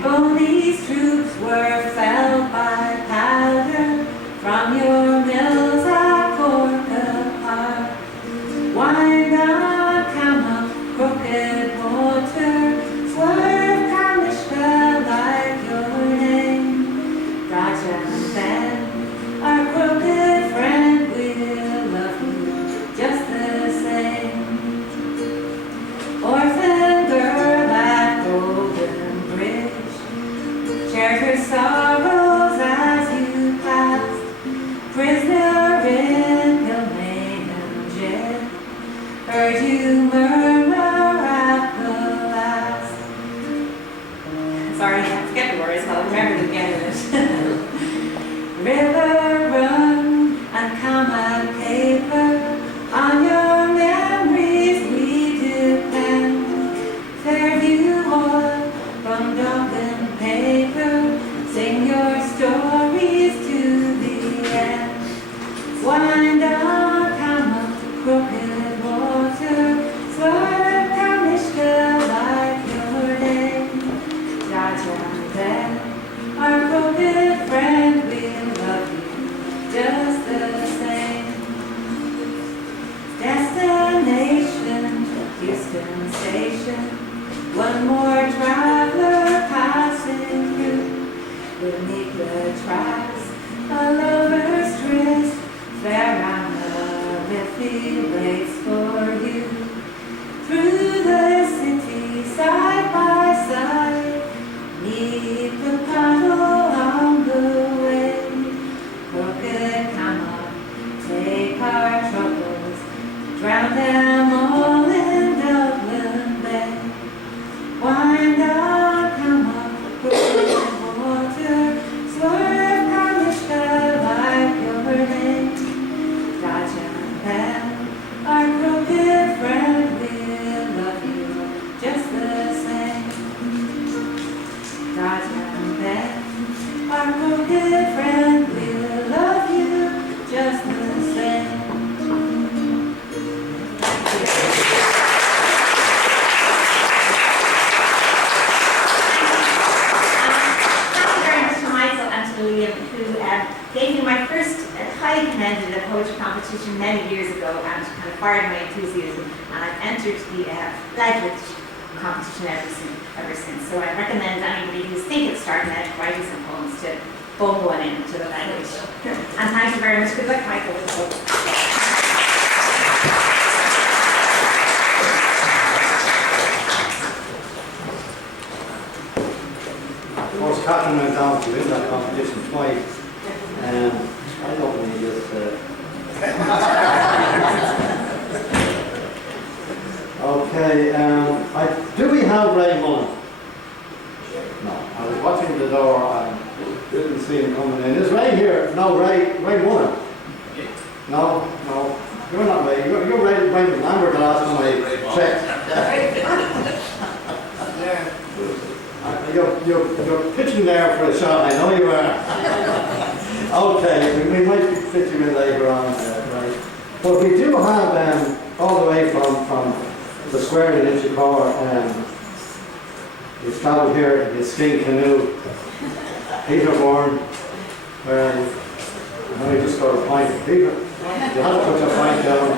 Oh, these troops were felled by powder from your mills at Corker Park. Wind up, come up, crooked water, swerve, Kamishka, like your name. Raja and Ben, our crooked friend, will love you just the same. Orphan girl at Golden Bridge, shared her sorrows as you passed. Prisoner in Kilmainham jail, heard you murmur at the last. Sorry, I forget the words, but I'll remember the beginning of it. River run and come and caper, on your memories we depend. Fairview Hall from Dublin paper, sing your stories to the end. Wind up, come up, crooked water, swerve, Kamishka, like your name. Raja and Ben, our crooked friend, will love you just the same. Destination, Houston Station, one more traveler passing through. Beneath the tracks, a lover's tryst, fair Anna Riffy waits for you. Through the city, side by side, meet the paddle on the way. Crooked, come up, take our troubles, drown them all in Dublin Bay. Wind up, come up, crooked water, swerve, Kamishka, like your name. Raja and Ben, our crooked friend, will love you just the same. Raja and Ben, our crooked friend, will love you just the same. Gave me my first highly commended a poetry competition many years ago and kind of fired my enthusiasm, and I've entered the Ledwidge competition ever since. So I recommend anybody who's thinking of starting out writing some poems to bung one into the Ledwidge. And thank you very much. Good luck, Michael, with the book. Of course, Catherine went down to win that competition twice. I don't really just. Okay, do we have Ray Mullen? No. I was watching the door and didn't see him coming in. Is Ray here? No, Ray Mullen. No. You're not Ray. You're Ray Lambert the last time I checked. You're pitching there for a shot, I know you are. Okay, we might fit you in later on, right? But we do have, all the way from the square in Inchicore, he's travelled here in his skin canoe, Peter Bourne, where I know you just got a pint. Peter, you had to put your pint down.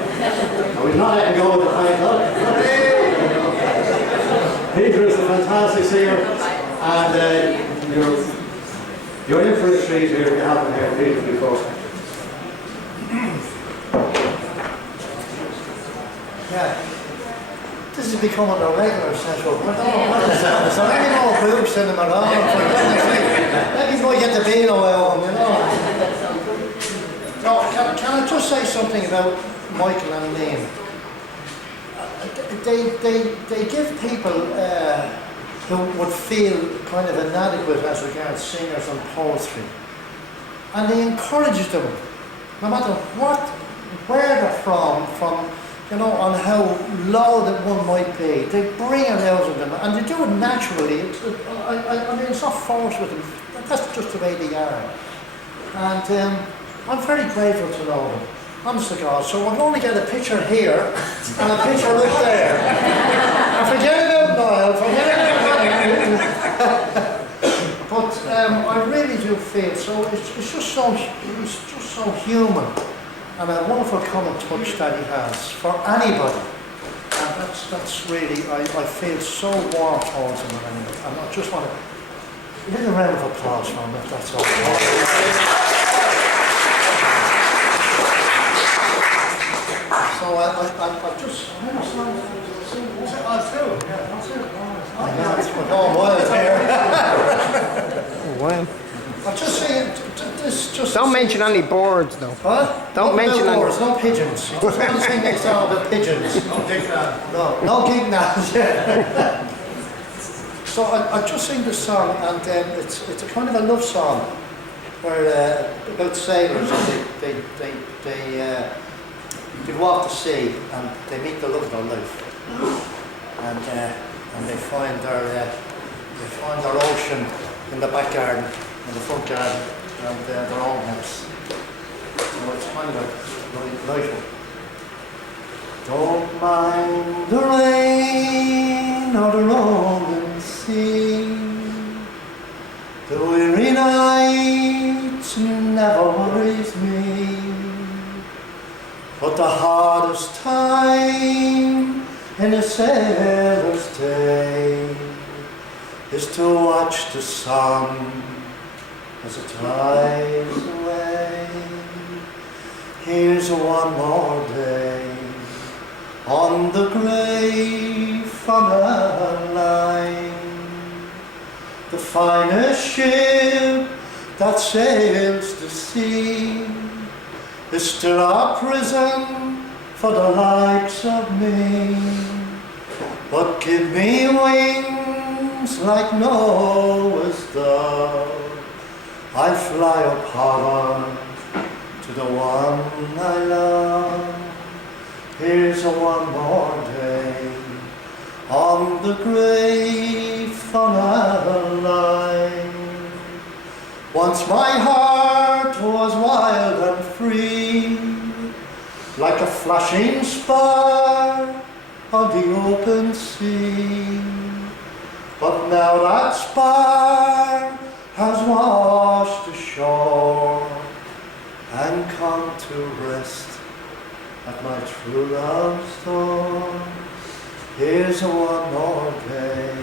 No, he's not letting go of the pint, look. Peter is a fantastic singer, and you're in for a treat here if you haven't heard Peter before. Yeah, this is becoming a regular central. What is that? Is there any more groups in them around? Maybe we get the Beano album, you know. No, can I just say something about Michael and Liam? They give people who would feel kind of inadequate as regards singers and poetry, and they encourage them, no matter where they're from, you know, on how low that one might be. They bring it out of them, and they do it naturally. I mean, it's not forced with them. That's just the way they are. And I'm very grateful to know them. Honest to God. So we're going to get a picture here and a picture up there. And forget about Niall, forget about feel. So it's just so human, and a wonderful common touch that he has for anybody. And that's really, I feel so warm towards him, and I just want to, a little round of applause for him, if that's all. So I just, oh, wild here. Wow. I'm just saying, this just... Don't mention any birds, though. What? Don't mention no any... birds, no pigeons. You just want to sing next song about pigeons. No gig now. No gig now. So I just sing this song, and it's a kind of a love song where about sailors. They walk the sea and they meet the love of their life, and they find their ocean in the back garden, in the front garden, and their own house. So it's kind of a light one. Don't mind the rain or the rolling sea, the weary night never worries me, but the hardest time in a sailor's day is to watch the sun as it flies away. Here's one more day on the grey funnel line, the finest ship that sails the sea is still a prison for the likes of me. But give me wings like Noah's dove, I'll fly up higher to the one I love. Here's one more day on the grey funnel line. Once my heart was wild and free, like a flashing spar on the open sea. But now that spar has washed ashore and come to rest at my true love's door. Here's one more day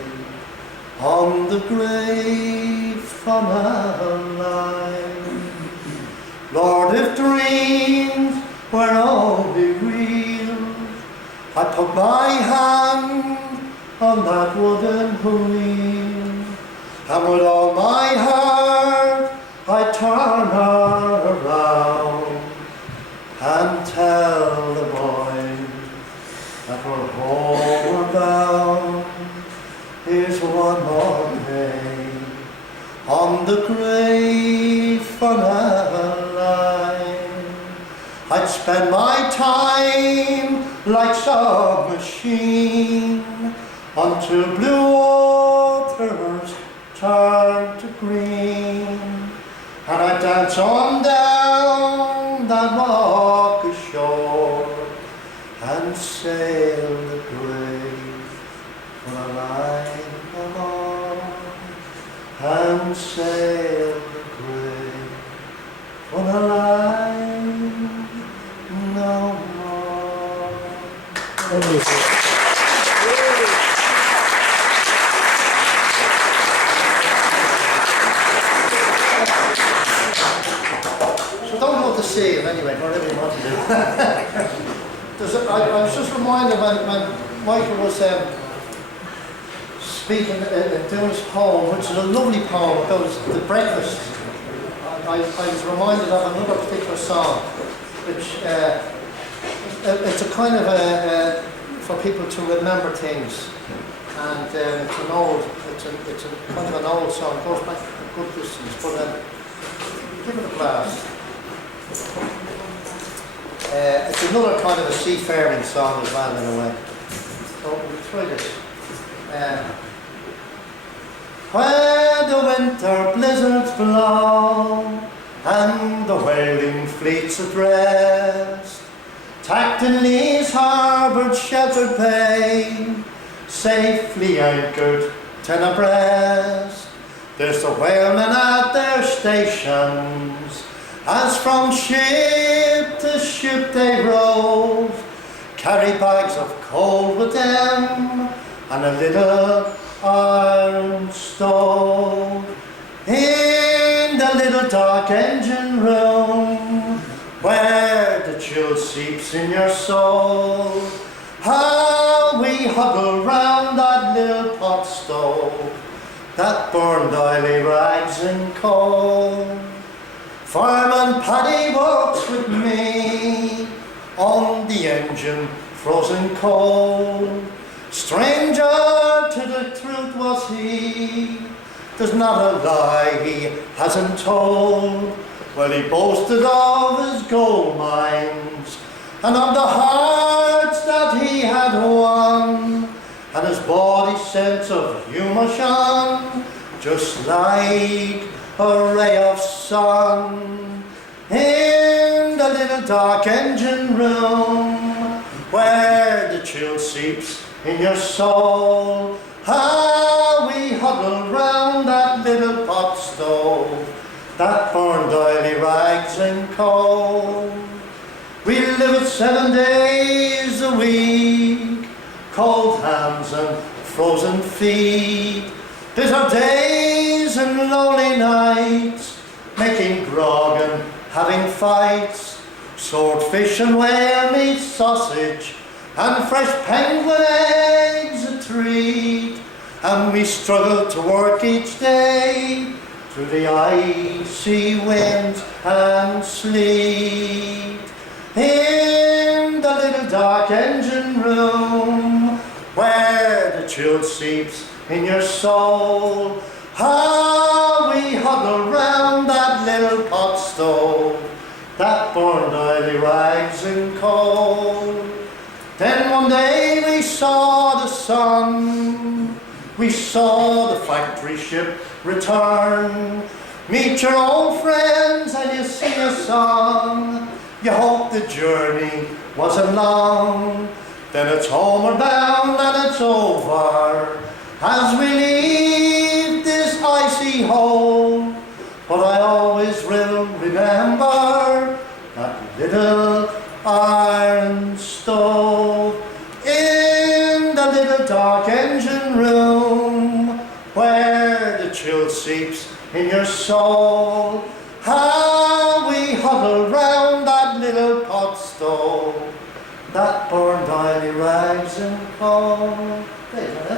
on the grey funnel line. Lord, if dreams were only real, I'd put my hand on that wooden wheel, and with all my heart I'd turn her around and tell the boys that we're homeward bound. Here's one more day on the grey funnel line. I'd spend my time like some machine until blue waters turn to green, and I'd dance on down that rock ashore and sail the grey funnel line no more, and sail the grey funnel line no more. So don't go to see him anyway, whatever you want to do. I was just reminded when Michael was speaking, doing his poem, which is a lovely poem about the breakfast. I was reminded of another particular song, which it's a kind of for people to remember things, and it's a kind of an old song. It goes back a good distance, but give it a blast. It's another kind of a seafaring song as well, in a way. So we'll try this. Where the winter blizzards blow and the whaling fleets at rest, tacked in Lee's harboured sheltered bay, safely anchored 10 abreast, there's the whalemen at their stations, as from ship to ship they rove, carry bags of coal with them, and a little iron stove. In the little dark engine room, where the chill seeps in your soul, how we huddle round that little pot stove that burned oily rags and coal. Fireman Paddy works with me on the engine frozen cold. Stranger to the truth was he, there's not a lie he hasn't told. Well, he boasted of his gold mines and of the hearts that he had won, and his body sense of humour shone just like a ray of sun. In the little dark engine room, where the chill seeps in your soul, how we huddle round that little pot stove that burned oily rags and coal. We live it 7 days a week, cold hands and frozen feet, bitter days and lonely nights, making grog and having fights, swordfish and whale meat sausage, and fresh penguin eggs a treat, and we struggle to work each day through the icy winds and sleet. In the little dark engine room, where the chill seeps in your soul, how we huddle round that little pot stove that burned oily rags and coal. Then one day we saw the sun, we saw the factory ship return. Meet your old friends and you sing a song. You hope the journey wasn't long. Then it's homeward bound and it's over as we leave this icy hole. But I always will remember that little iron stove in the little dark engine room, where the chill seeps in your soul. How we huddle round that little pot stove that burned oily rags and coal. There you go.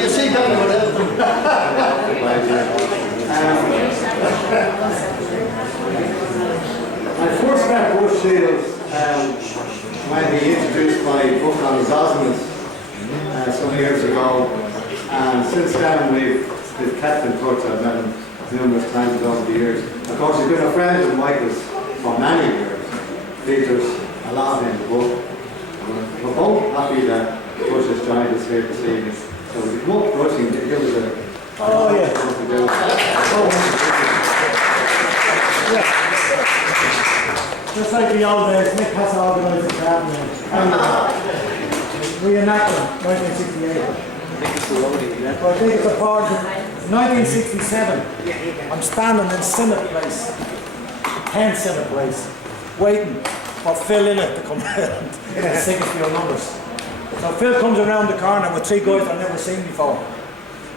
You see that I first met Bush Shields when he introduced my book on his Osmonds some years ago, and since then we've kept in touch. I've met him numerous times over the years. Of course, he's been a friend of Michael's for many years. Features a lot in the book. We're both happy that Bush has joined us here this evening. So we come up rushing to give us a Just like the old days, Nick has organised the cabinet. Reenactment, 1968. I think it's a part of 1967. I'm standing in Senate Place, 10 Senate Place, waiting for Phil Innet to come around to sing a few numbers. So Phil comes around the corner with three guys I've never seen before.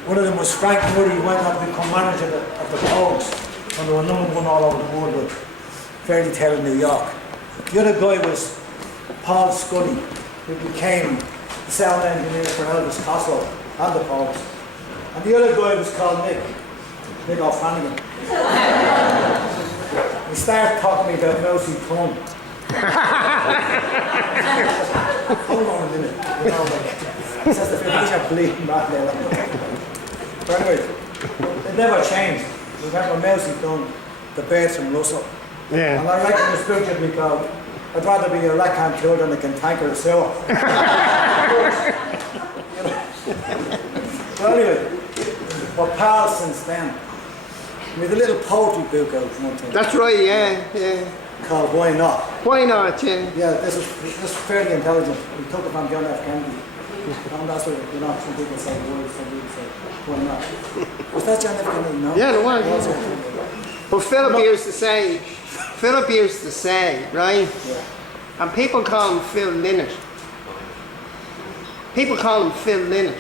One of them was Frank Murray, who went on to become manager of the Pogues, and they were number one all over the world with Fairy Tale in New York. The other guy was Paul Scully, who became the sound engineer for Elvis Costello and the Pogues. And the other guy was called Nick O'Flanagan. He started talking to me about Mousy Tongue. Hold on a minute. You know, like, he says the things are bleeding back there. But anyway, it never changed. Remember Mousy Tongue, the birds from Russell. Yeah. And I reckon this book should be called, I'd rather be a raconteur than a cantankerous sewer. So anyway, we're pals since then. We had a little poetry book out one time That's right, yeah. called Why Not? Why not, yeah? Yeah, this is fairly intelligent. We took it from John F. Kennedy. And that's what, you know, some people say why, some people say why not. Was that John F. Kennedy? No. Yeah, it was. Was it? But Philip used to say, right? Yeah. And people call him Phil Lynott. People call him Phil Lynott.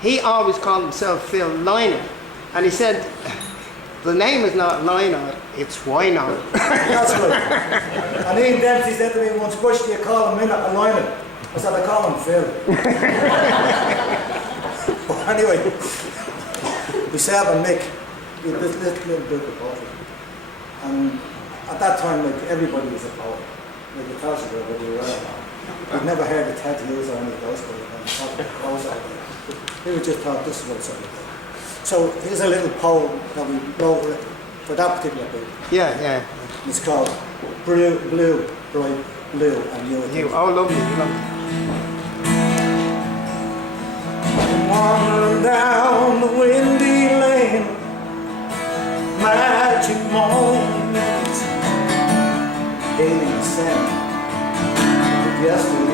He always called himself Phil Lynott. And he said, the name is not Lynott, it's Why Not. That's right. And Ian Dempsey said to me once, "Bush, do you call him Minot or Lynott?" I said, "I call him Phil." But anyway, myself and Mick, we had this little book of poetry. And at that time, like, everybody was a poet. Like the Taoiseach, everybody were around. We'd never heard of Ted Hughes or any of those guys. We were just taught this is what it's all about. So here's a little poem that we wrote for that particular book. Yeah. It's called Blue, Bright Blue, and You. Lovely. Wandering down the windy lane, magic moments, hailing the scent of yesterday.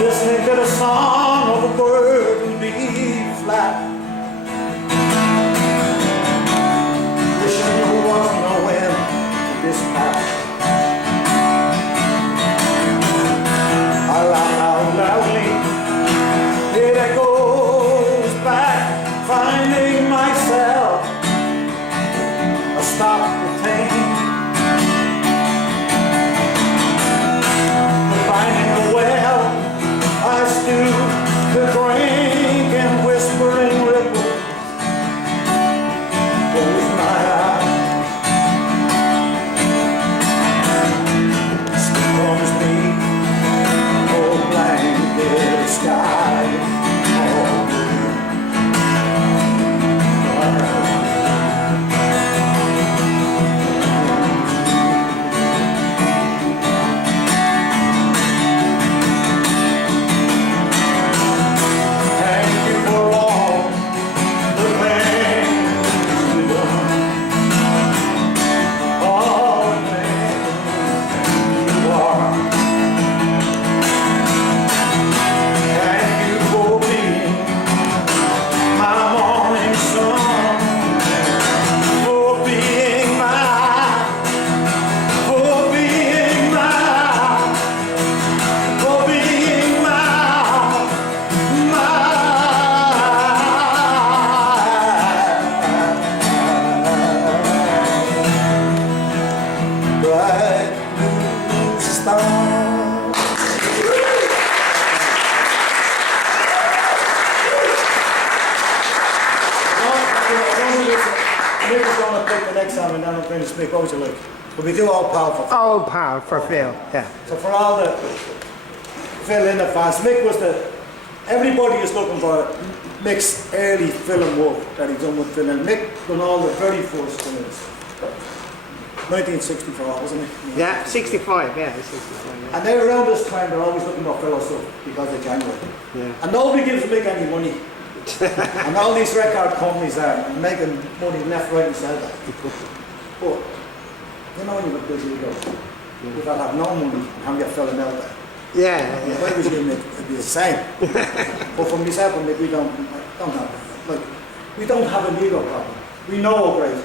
Listening to the song of a bird and bee flat. Wishing there was no end to this path. I laugh out loudly, it echoes back, finding myself. I stop the pain, finding the well. I stoop to drink and whispering ripples close my eyes. Sleep comes me, oh blanket sky, oh blue. Thank you for all the things you've done, all the things you are. Thank you for being my morning sun, for being bright blue star. Nick is going to pick the next song and then I'm going to speak. What would you like? But we do all powerful. Old pal for Phil, yeah. So for all the Phil in the fans, Mick was everybody is looking for Mick's early film work that he done with Phil, and Mick done all the very first films. 1964, wasn't it? Yeah, 65, yeah, 65. Yeah. And they're around this time, they're always looking for fellow stuff because of January. Yeah. And nobody gives Mick any money. And all these record companies are making money left, right and centre. But, you know when you're busy, you go, if I have no money and have your fella out there. Yeah. If I was you, Mick, it'd be the same. But for myself and Mick, we don't have, like, we don't have an ego problem. We know we're great.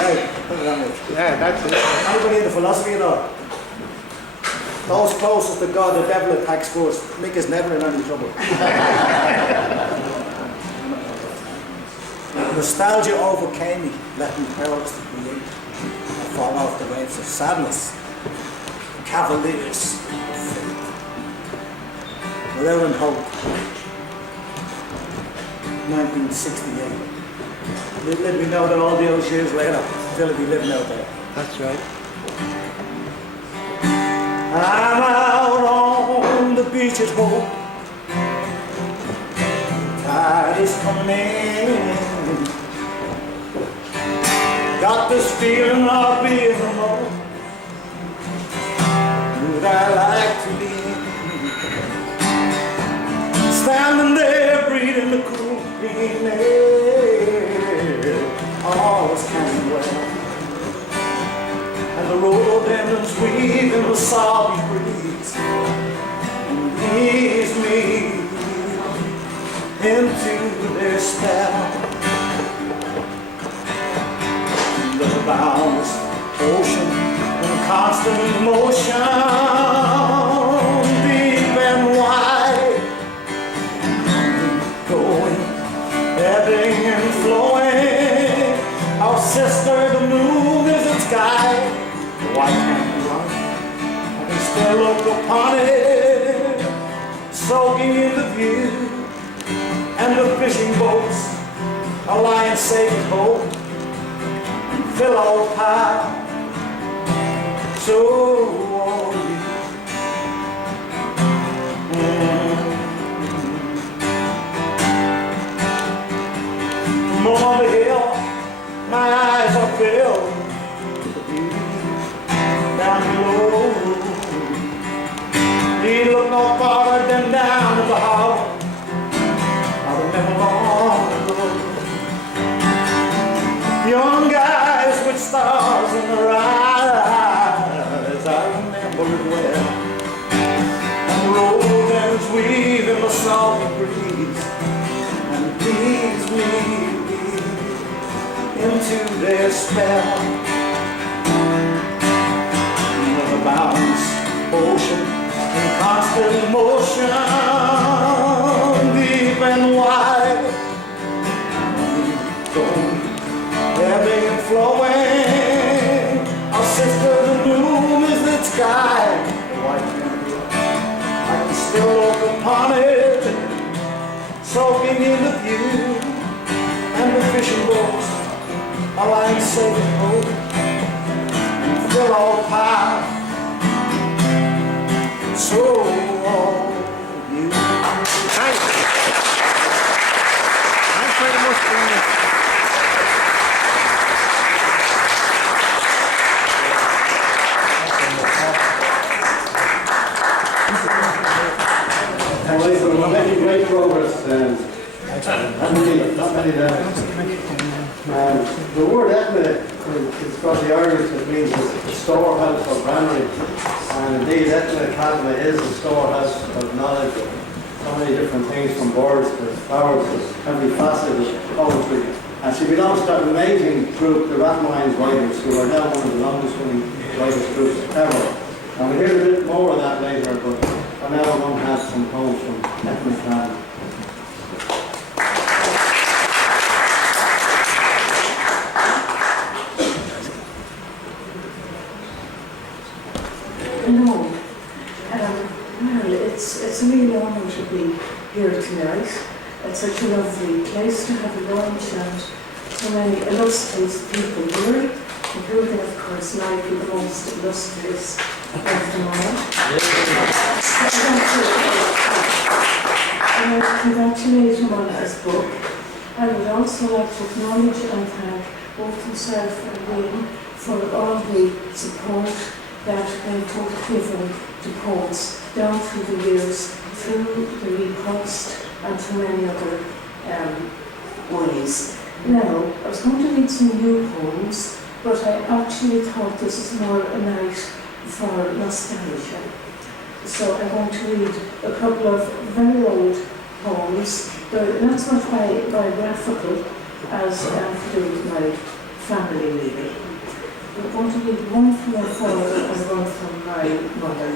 Hey, look at that, Mick. Yeah, that's it. Anybody into philosophy at all? Those closest to God, the devil attacks first. Mick is never in any trouble. Nostalgia overcame me, left me powerless to create. I fall off the waves of sadness, cavaliers of faith. Without an hope. 1968. Let me know that all those years later, Phil be living out there. That's right. I'm out on the beach at home. Tide is coming in. Got this feeling of being alone. Knew that near, all was coming well. And the rhododendrons weave in the sobbing breeze, and ease me into their spell. The boundless ocean in constant motion, deep and wide, going, ebbing and flowing. Our sister, the moon, is its guide. Why can't we run? I can still look upon it, soaking in the view, and the fishing boats are lying safe at home. Fill our pile, so are you. From on the hill, my eyes are filled with the beauty down below. Need look no farther than down to the hollow. I remember long ago, young guys with stars in their eyes. I remember it well. And the rhododendrons weave in the salty breeze, and tease me into their spell. The boundless ocean in constant motion, deep and wide, going, ebbing and flowing. Our sister, the moon, is its guide. Why can't we? I can still look upon it, soaking in the view, and the fishing boats are lying safe at home, and fill our pile, so are you. Thanks. Thanks very much, Bernard. Anyway, so we're making great progress. Not many there. The word etna is from the Irish, it means a storehouse or granary. And indeed, etna cadma is a storehouse of knowledge of so many different things, from birds to flowers to every facet of poetry. And she belongs to that amazing group, the Rathmines Writers, who are now one of the longest running writers groups ever. And we'll hear a bit more of that later, but for now we're going to have some poems from etna cadma. Hello. Well, it's a real honour to be here tonight. It's such a lovely place to have a lunch, and so many illustrious people here, including, of course, Michael, the most illustrious of them all. I would congratulate him on his book. I would also like to acknowledge and thank both himself and Wayne for all the support that they both given to poets down through the years, through the repost and through many other ways. Now, I was going to read some new poems, but I actually thought this is more a night for nostalgia. So I'm going to read a couple of very old poems. They're not so much biographical as to do with my family, really. I'm going to read one from my father and one from my mother.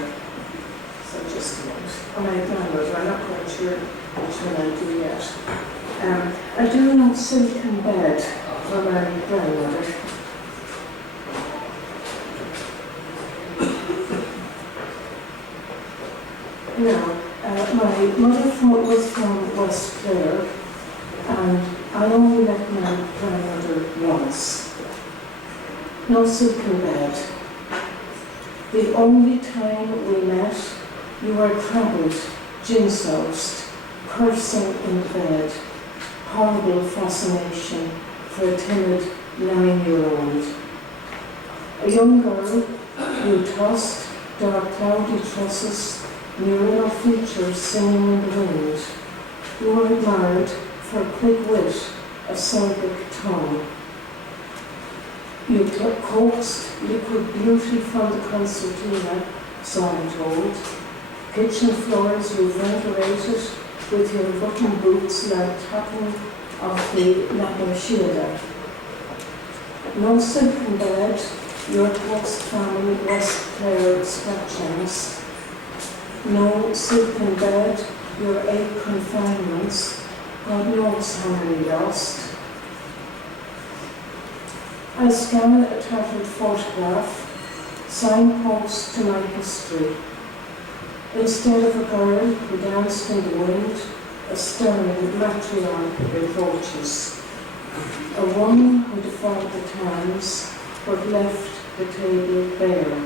So just a moment. Or my grandmother, I'm not quite sure which one I'll do yet. I'll do Silken Bed for my grandmother. Now, my mother was from West Clare, and I only met my grandmother once. No silken bed. The only time we met, you were troubled, gin-soused, cursing in bed. Horrible fascination for a timid 9-year-old. A young girl, you tossed, dark cloudy tresses, near enough features singing in the wind. You were admired for for quick wit, acerbic tongue. You coaxed liquid beauty from the concertina, so I'm told. Kitchen floors you venerated with your button boots like tapping of the Labashida. No silken bed, your post-family West Clare scratchings. No silken bed, your 8 confinements, God knows how many lost. I scan a tattered photograph, signpost to my history. Instead of a girl who danced in the wind, a stern matriarch reproaches. A woman who defied the times, but left the table bare.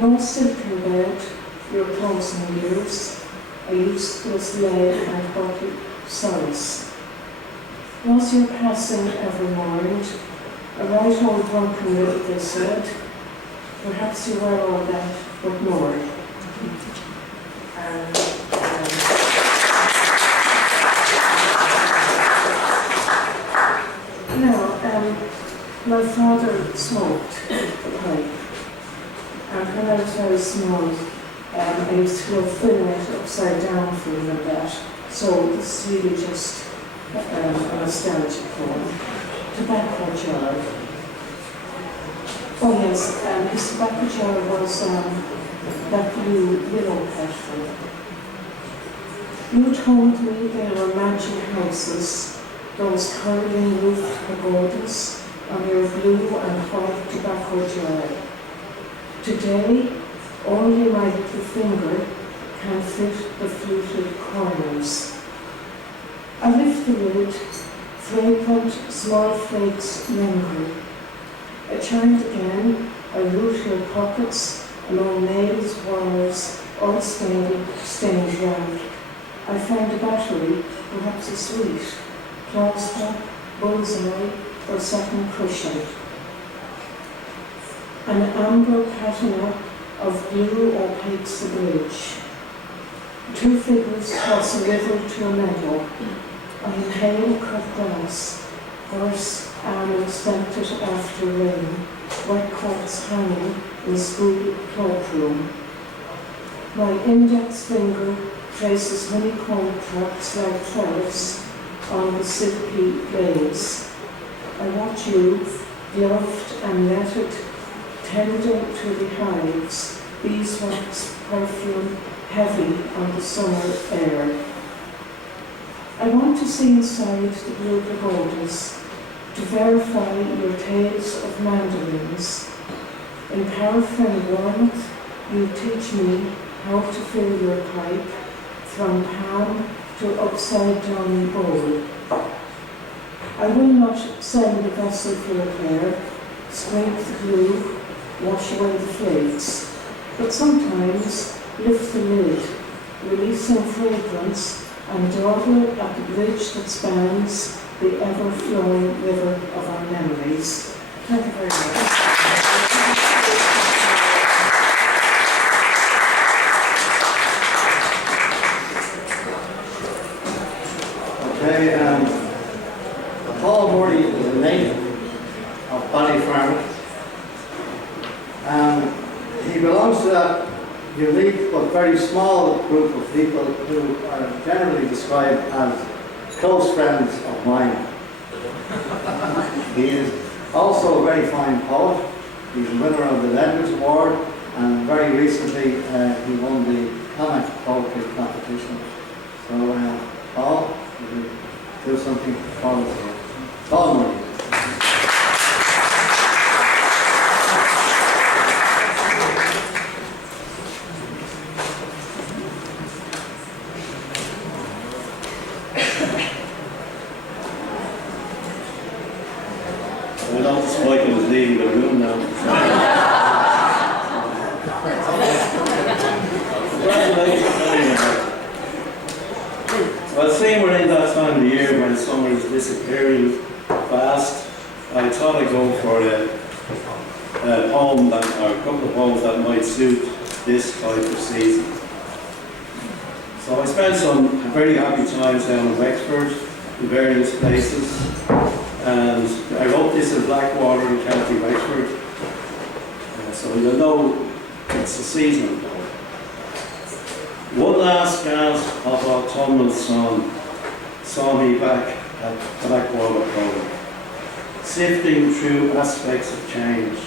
No silken bed, your 1,000 years, a useless lay and body solace. Was your passing ever mourned? A right old drunkard, they said. Perhaps you were all that, but more. My father smoked a pipe, and when I was very small, I used to love filling it upside down for him like that. So this is really just a nostalgic one. Tobacco jar. Oh yes, his tobacco jar was that blue willow petal. You told me there were magic houses, those curling roofed pagodas on your blue and white tobacco jar. Today, only my little finger can fit the fluted corners. I lift the lid, fragrant small flakes linger. I chant again, I root your pockets along nails, wires, all stained round. I find a battery, perhaps a sweet, plaster, bullseye, or satin cushion. An amber patina of blue opaques the bridge. 2 figures cross a river to a meadow. I inhale cut grass, horse animals scented after rain, wet coats hanging in school cloakroom. My index finger traces honeycomb tracks like trellis on the silky blades. I watch you, gloved and netted, tender to the hives, beeswax perfume heavy on the summer air. I want to see inside the blue pagodas, to verify your tales of mandarins. In paraffin warmth, you teach me how to fill your pipe from palm to upside down bowl. I will not send the vessel for repair, scrape the glue, wash away the flakes, but sometimes lift the lid, releasing fragrance and dawdle at the bridge that spans the ever-flowing river of our memories. Thank you very much. Okay, Paul Morley is a native of Ballyfermot. He belongs to that unique but very small group of people who are generally described as close friends of mine. He is also a very fine poet. He's a winner of the Lenders Award, and very recently he won the comic poetry competition. So, Paul, will you do something for us here? Paul Morley. I noticed Michael was leaving the room now. Congratulations, anyway. Well, seeing we're in that time of the year when summer is disappearing fast, I thought I'd go for a poem or a couple of poems that might suit this type of season. So I spent some very happy times down in Wexford, in various places, and I wrote this in Blackwater in County Wexford, so you'll know it's a seasonal poem. One last gasp of autumnal sun saw me back at Blackwater Cove, sifting through aspects of change.